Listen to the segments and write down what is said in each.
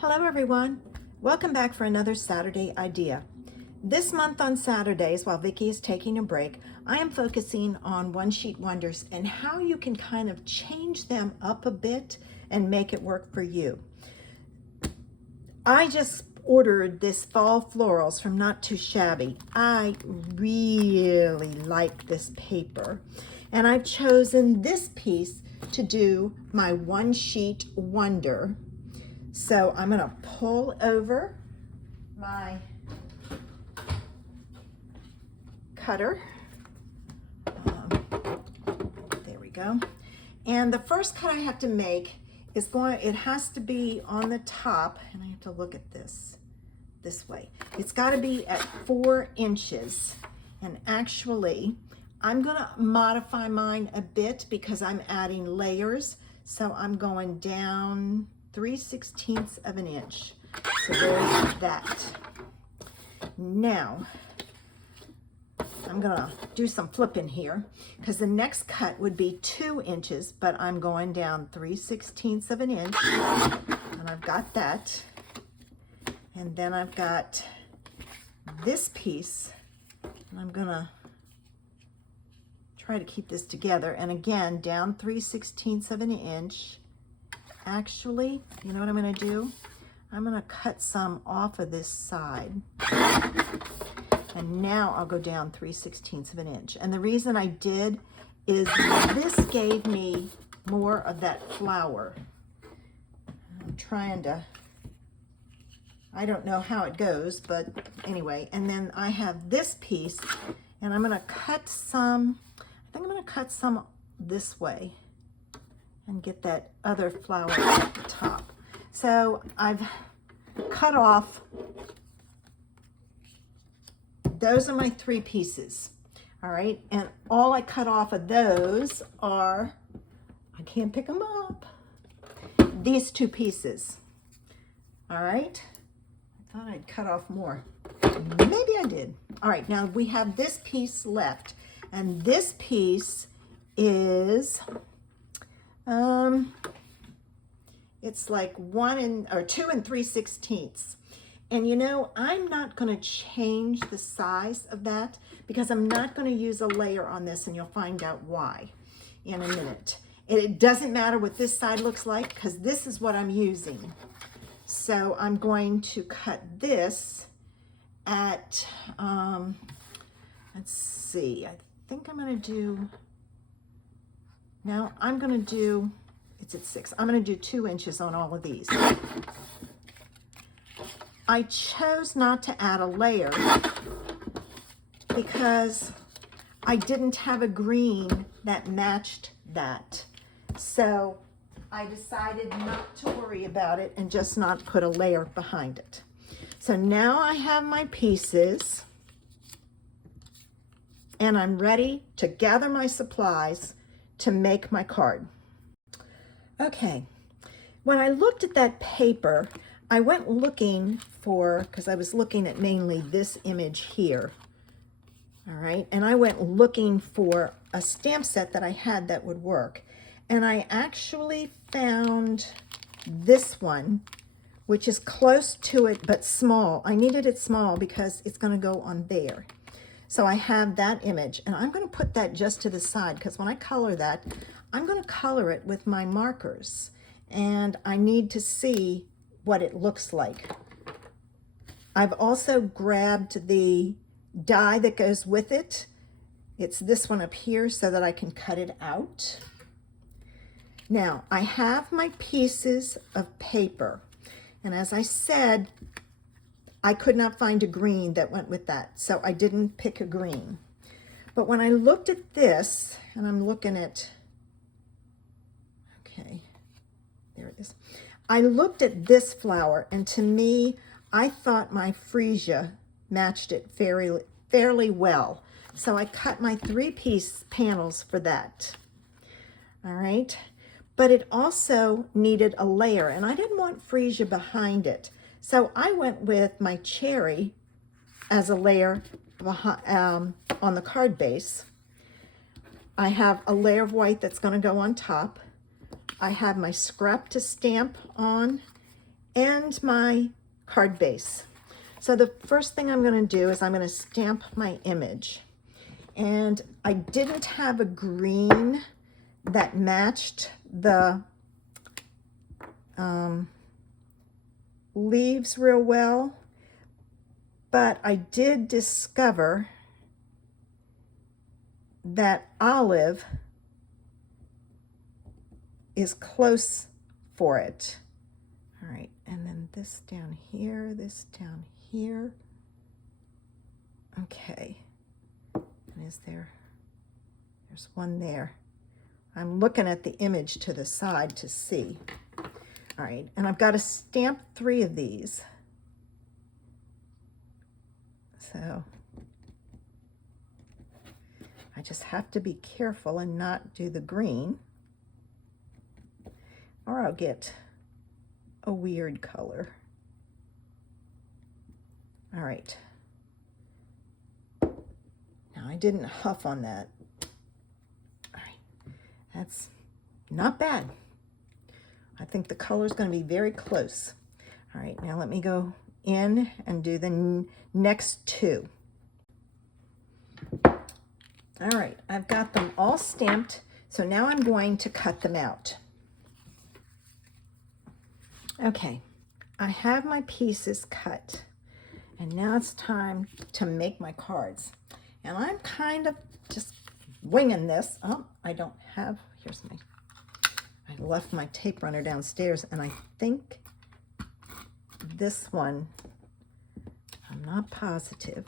Hello everyone, welcome back for another Saturday idea. This month on Saturdays, while Vicki is taking a break, I am focusing on one sheet wonders and how you can kind of change them up a bit and make it work for you. I just ordered this fall florals from Not Too Shabby. I really like this paper and I've chosen this piece to do my one sheet wonder. So I'm going to pull over my cutter. There we go. And the first cut I have to make is it has to be on the top, and I have to look at this way. It's got to be at 4 inches. And actually, I'm going to modify mine a bit because I'm adding layers. So I'm going down 3/16 of an inch. So there's that. Now, I'm gonna do some flipping here because the next cut would be 2 inches, but I'm going down 3/16 of an inch, and I've got that. And then I've got this piece, and I'm gonna try to keep this together. And again, down 3/16 of an inch. Actually, you know what I'm going to do? I'm going to cut some off of this side. And now I'll go down 3/16 of an inch. And the reason I did is this gave me more of that flower. I'm trying to, I don't know how it goes, but anyway. And then I have this piece, and I'm going to cut some, I think I'm going to cut some this way and get that other flower at the top. So I've cut off, those are my 3 pieces, all right? And all I cut off of those are, I can't pick them up, these 2 pieces, all right? I thought I'd cut off more. Maybe I did. All right, now we have this piece left, and this piece is, it's like 2 3/16. And you know, I'm not going to change the size of that because I'm not going to use a layer on this, and you'll find out why in a minute. It doesn't matter what this side looks like because this is what I'm using. So I'm going to cut this at, let's see, I think I'm going to do, now I'm going to do, it's at 6. I'm going to do 2 inches on all of these. I chose not to add a layer because I didn't have a green that matched that. So I decided not to worry about it and just not put a layer behind it. So now I have my pieces and I'm ready to gather my supplies to make my card. Okay, when I looked at that paper, I went looking for, because I was looking at mainly this image here, all right, and I went looking for a stamp set that I had that would work, and I actually found this one, which is close to it but small. I needed it small because it's going to go on there. So I have that image, and I'm going to put that just to the side because when I color that, I'm going to color it with my markers, and I need to see what it looks like. I've also grabbed the die that goes with it. It's this one up here so that I can cut it out. Now, I have my pieces of paper, and as I said, I could not find a green that went with that, so I didn't pick a green. But when I looked at this, and I'm looking at, okay, there it is. I looked at this flower, and to me, I thought my freesia matched it fairly well. So I cut my 3-piece panels for that. All right, but it also needed a layer, and I didn't want freesia behind it. So I went with my cherry as a layer behind, on the card base. I have a layer of white that's going to go on top. I have my scrap to stamp on, and my card base. So the first thing I'm going to do is I'm going to stamp my image. And I didn't have a green that matched the leaves real well, but I did discover that olive is close for it. All right, and then this down here, this down here. Okay, and is there, there's one there. I'm looking at the image to the side to see. All right, and I've got to stamp 3 of these. So I just have to be careful and not do the green, or I'll get a weird color. All right. Now I didn't huff on that. All right, that's not bad. I think the color is going to be very close. All right, now let me go in and do the next 2. All right, I've got them all stamped, so now I'm going to cut them out. Okay, I have my pieces cut, and now it's time to make my cards. And I'm kind of just winging this. Oh, I don't have, here's my, I left my tape runner downstairs, and I think this one, I'm not positive.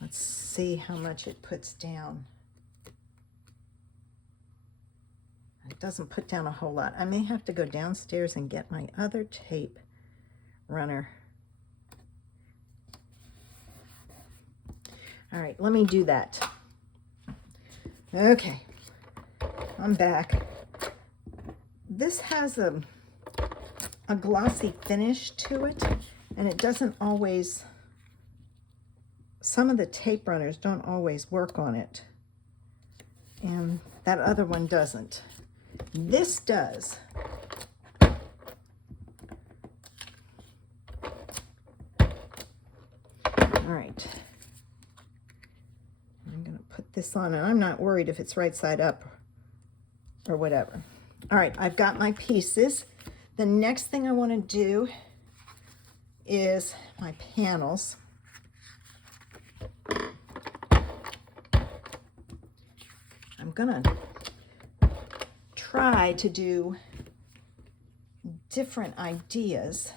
Let's see how much it puts down. It doesn't put down a whole lot. I may have to go downstairs and get my other tape runner. All right, let me do that. Okay, I'm back. This has a glossy finish to it, and it doesn't always, some of the tape runners don't always work on it, and that other one doesn't. This does. All right. I'm going to put this on, and I'm not worried if it's right side up or whatever. All right, I've got my pieces. The next thing I want to do is my panels. I'm going to try to do different ideas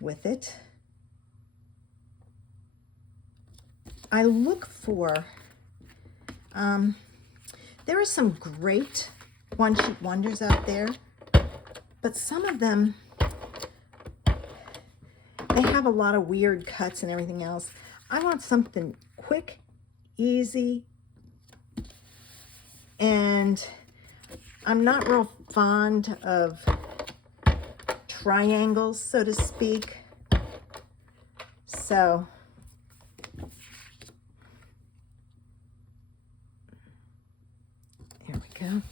with it. I look for, there are some great one-sheet wonders out there, but some of them, they have a lot of weird cuts and everything else. I want something quick, easy, and I'm not real fond of triangles, so to speak. So here we go.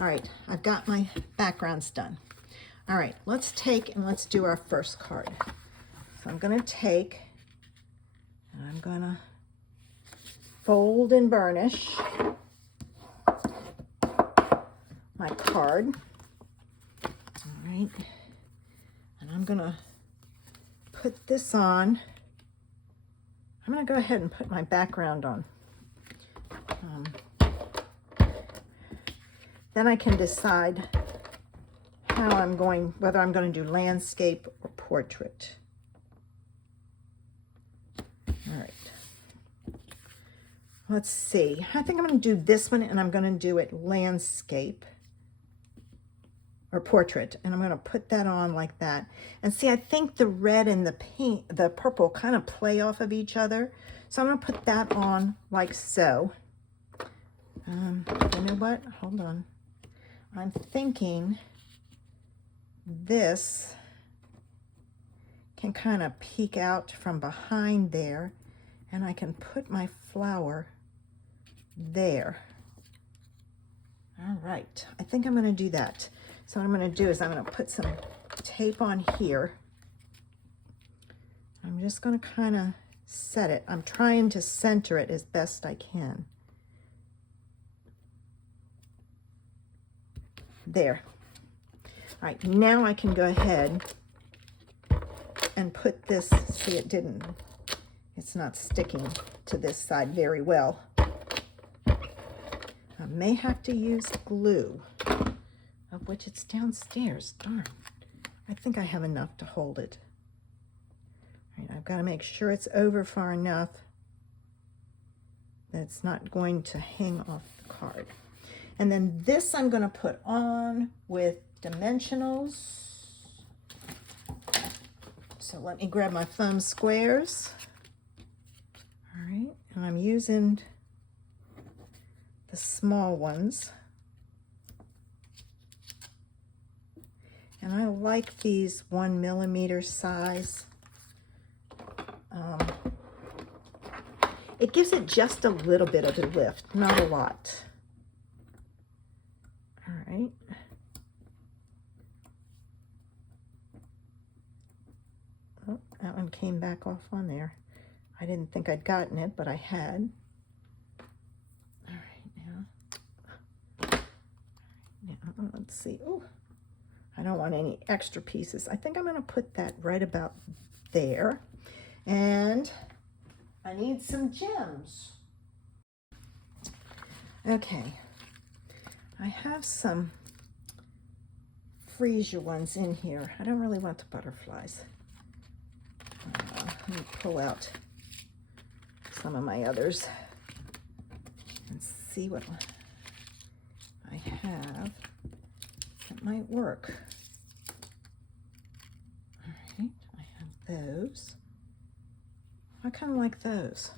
All right, I've got my backgrounds done. All right, let's take and let's do our first card. So I'm going to take, and I'm going to fold and burnish my card. All right, and I'm going to put this on. I'm going to go ahead and put my background on. Then I can decide how I'm going, whether I'm going to do landscape or portrait. All right. Let's see. I think I'm going to do this one, and I'm going to do it landscape or portrait, and I'm going to put that on like that. And see, I think the red and the pink, the purple kind of play off of each other. So I'm going to put that on like so. You know what? Hold on. I'm thinking this can kind of peek out from behind there, and I can put my flower there. All right, I think I'm going to do that. So what I'm going to do is I'm going to put some tape on here. I'm just going to kind of set it. I'm trying to center it as best I can. There. All right, now I can go ahead and put this, see it's not sticking to this side very well. I may have to use glue, of which it's downstairs, darn. I think I have enough to hold it. All right, I've got to make sure it's over far enough that it's not going to hang off the card. And then this I'm going to put on with dimensionals. So let me grab my thumb squares. All right, and I'm using the small ones. And I like these 1 millimeter size. It gives it just a little bit of a lift, not a lot. All right. Oh, that one came back off on there. I didn't think I'd gotten it, but I had. All right, now let's see. Oh, I don't want any extra pieces. I think I'm going to put that right about there. And I need some gems. Okay, I have some freesia ones in here. I don't really want the butterflies. Let me pull out some of my others and see what I have that might work. All right, I have those. I kind of like those.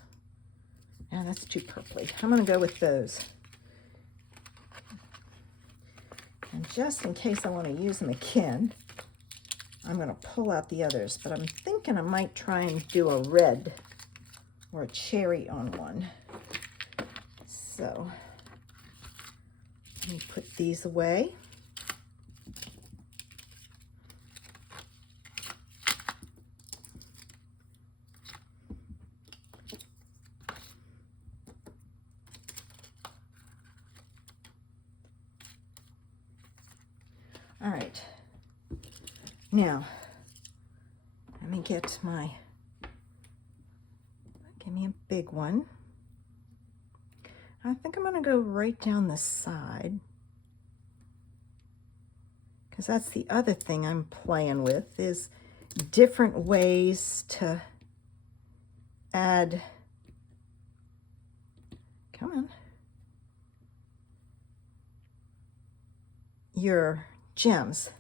Yeah, that's too purpley. I'm going to go with those. And just in case I want to use them again, I'm going to pull out the others, but I'm thinking I might try and do a red or a cherry on one. So let me put these away. All right, now let me get my, give me a big one. I think I'm going to go right down the side, because that's the other thing I'm playing with, is different ways to add, come on, your gems.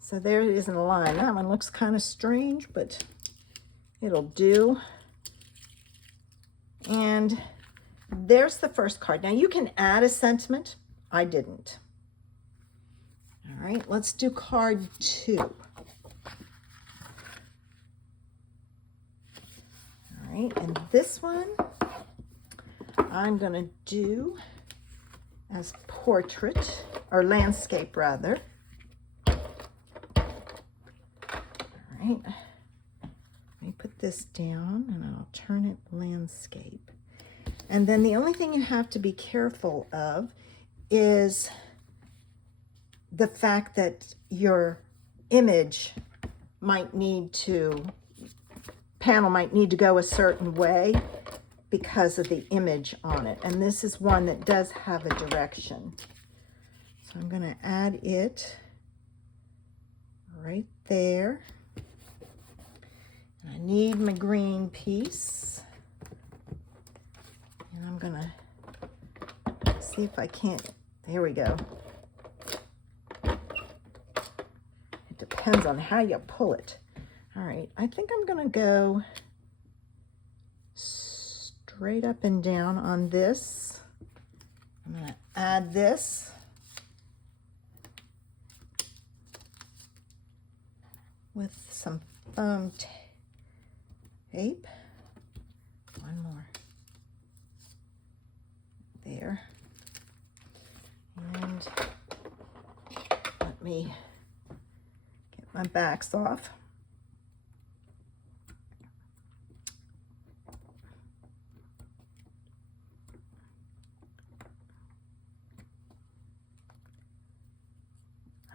So there it is in a line. That one looks kind of strange, but it'll do. And there's the first card. Now you can add a sentiment. I didn't. All right, let's do card 2. All right, and this one I'm going to do as portrait, or landscape rather. All right, let me put this down and I'll turn it landscape. And then the only thing you have to be careful of is the fact that your image might need to, panel might need to go a certain way because of the image on it. And this is one that does have a direction. So I'm going to add it right there. And I need my green piece. And I'm going to see if I can't, there we go. It depends on how you pull it. All right, I think I'm going to go straight up and down on this. I'm going to add this. With some foam tape. One more. There. And let me get my backs off.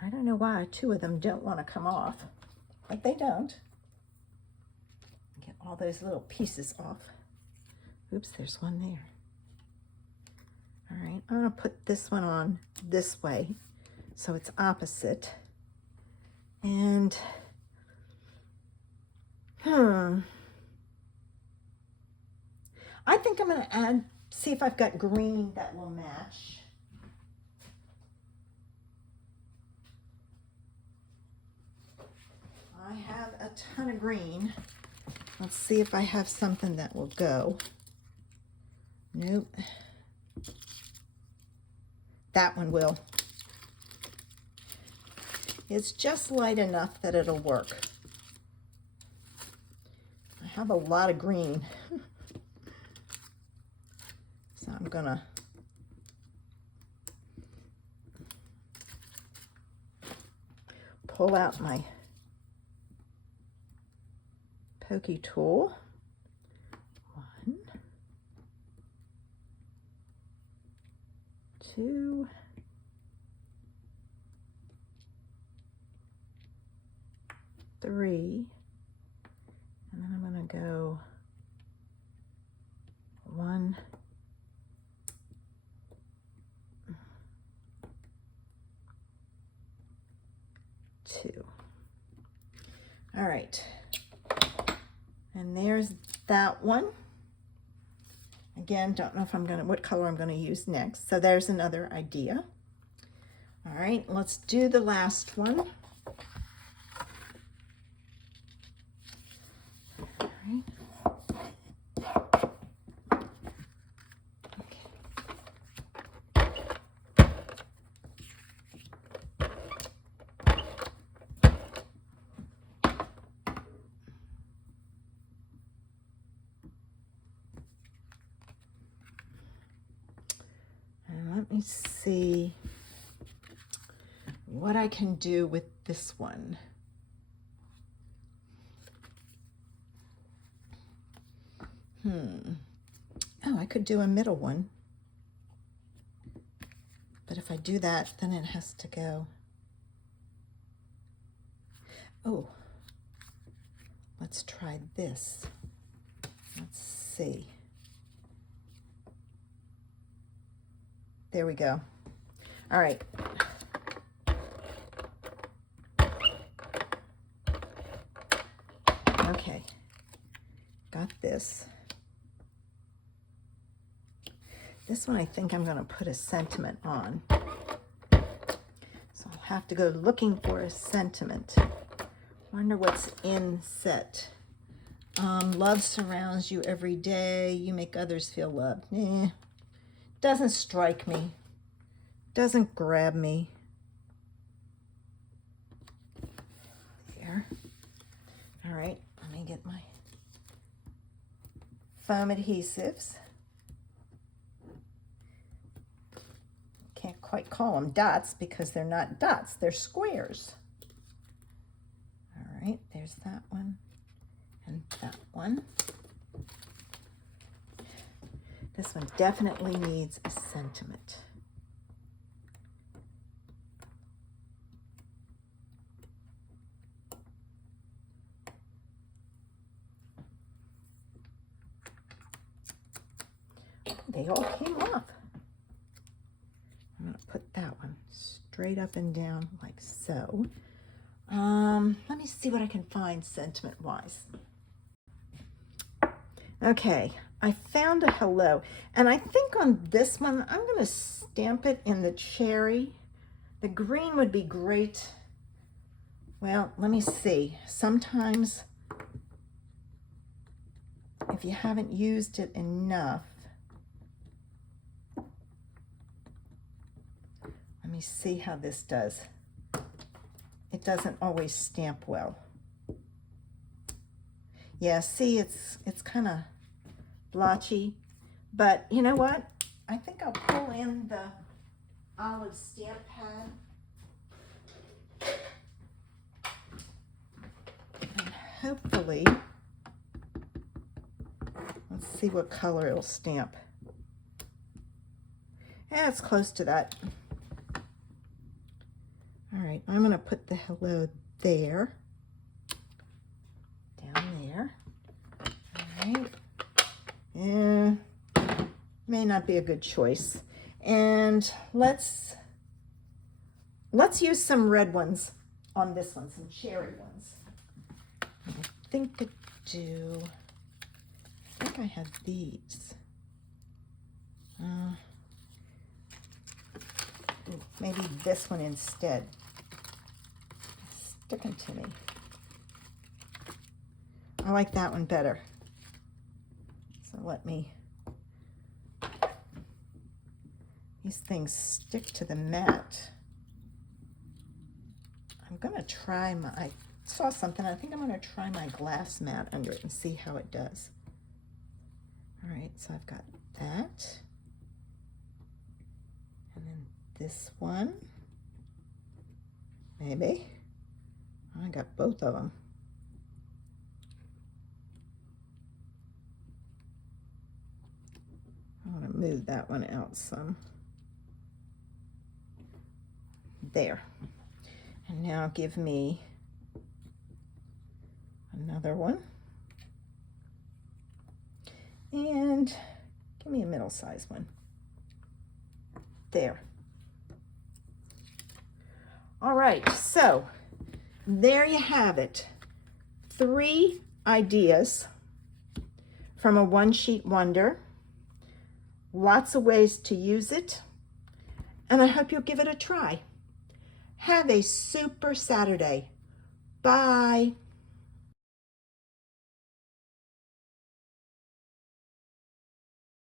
I don't know why two of them don't want to come off, but they don't. Get all those little pieces off. Oops, there's one there. All right, I'm gonna put this one on this way so it's opposite. And, I think I'm gonna see if I've got green that will match. I have a ton of green. Let's see if I have something that will go. Nope. That one will. It's just light enough that it'll work. I have a lot of green. So I'm gonna pull out my pokey tool. 1, 2, 3, and then I'm going to go 1, 2. All right. And there's that one. Again, don't know if what color I'm gonna use next. So there's another idea. All right, let's do the last one. All right. Let me see what I can do with this one. Oh, I could do a middle one. But if I do that, then it has to go. Oh, let's try this. Let's see. There we go. All right. Okay. Got this. This one I think I'm going to put a sentiment on. So I'll have to go looking for a sentiment. Wonder what's in set. Love surrounds you every day. You make others feel loved. Doesn't strike me. Doesn't grab me. There. All right, let me get my foam adhesives. Can't quite call them dots because they're not dots, they're squares. All right, there's that one and that one. This one definitely needs a sentiment. They all came off. I'm going to put that one straight up and down like so. Let me see what I can find sentiment-wise. Okay, I found a hello. And I think on this one, I'm going to stamp it in the cherry. The green would be great. Well, let me see. Sometimes, if you haven't used it enough, let me see how this does. It doesn't always stamp well. Yeah, see, it's kind of blotchy, but you know what? I think I'll pull in the olive stamp pad. And hopefully, let's see what color it'll stamp. Yeah, it's close to that. All right, I'm going to put the hello there. Down there. All right. Yeah, may not be a good choice. And let's use some red ones on this one, some cherry ones. I think I have these. Maybe this one instead. It's sticking to me. I like that one better. So let me, these things stick to the mat. I'm gonna try I saw something, I think I'm gonna try my glass mat under it and see how it does. All right, so I've got that. And then this one, maybe. I got both of them. I want to move that one out some. There. And now give me another one. And give me a middle-sized one. There. All right, so there you have it. 3 ideas from a one-sheet wonder. Lots of ways to use it, and I hope you'll give it a try. Have a super Saturday. Bye.